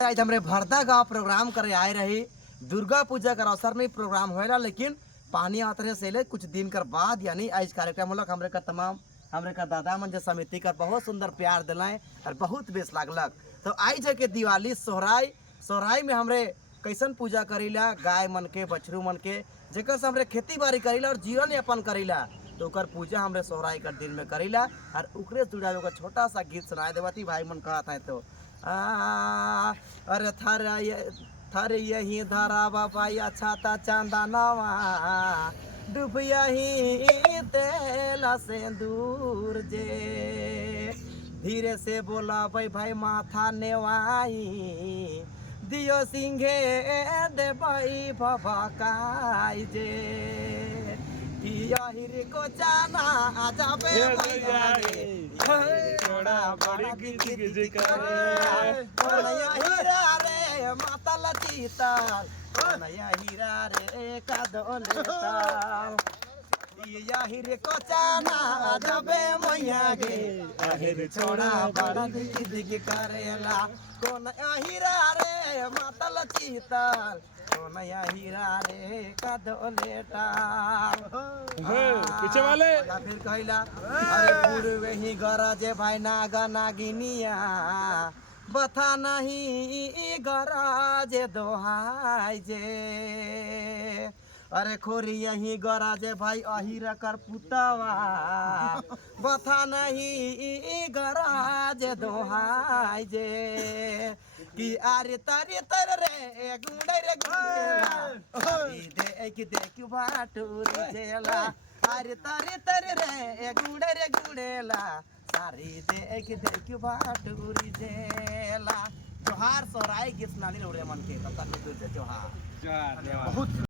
आज हमरे भरदा गांव प्रोग्राम करे आए रही। दुर्गा पूजा का अवसर में प्रोग्राम होएला, लेकिन पानी आते रहे से कुछ दिन कर बाद यानी आज कार्यक्रम होलक। हमरे का तमाम हमरे का दादा मन जे समिति का बहुत सुंदर प्यार दिलाए और बहुत बेस लागलक। तो आई जे के दिवाली सोहराई में हमरे कैसन पूजा करीला, गाय मन के बछरू मन के जेकर से हमरे खेती बाड़ी करीला और जीवन यापन करीला। तो ओकर पूजा हमरे सोहराई कर दिन में करीला और उकरे जुड़ा एगो छोटा सा गीत सुनाए देवती भाई मन कहत है। तो अरे थर यही धरा बाबा छाता चांदा नवा डूब यही तेला से दूर जे धीरे से बोला भाई माथा नेवाई दियो सिंघे दे भाई भभकाई जे हिर को जाना जाबे छोड़ा बड़ी गिज करे हीरा रे माता लचीता नया हीरा रे का दोलेता या हिर को जाना जाबे मैया गे हिर छोड़ा बड़ी गिज करेला कोन हीरा रे माता लचीता नया हीरा रे का दोलेता पीछे वाले फिर कहला अरे पूर्वे ही गरजे भाई नागा नागिनिया बथा नहीं गराजे दोहाई जे अरे खोरी यही गराजे भाई अहिरा कर पुतवा बथा नहीं गराजे दोहाई जे कि अरे तारे तर रे गुड़े रे गुड़ेला देख बाटूर जेला अरे तारे तर रे गुड़ेला सारी देख बाटूर जेला जोहार सोहराई गीत सुनानी रे मन के जोहार। जोहार।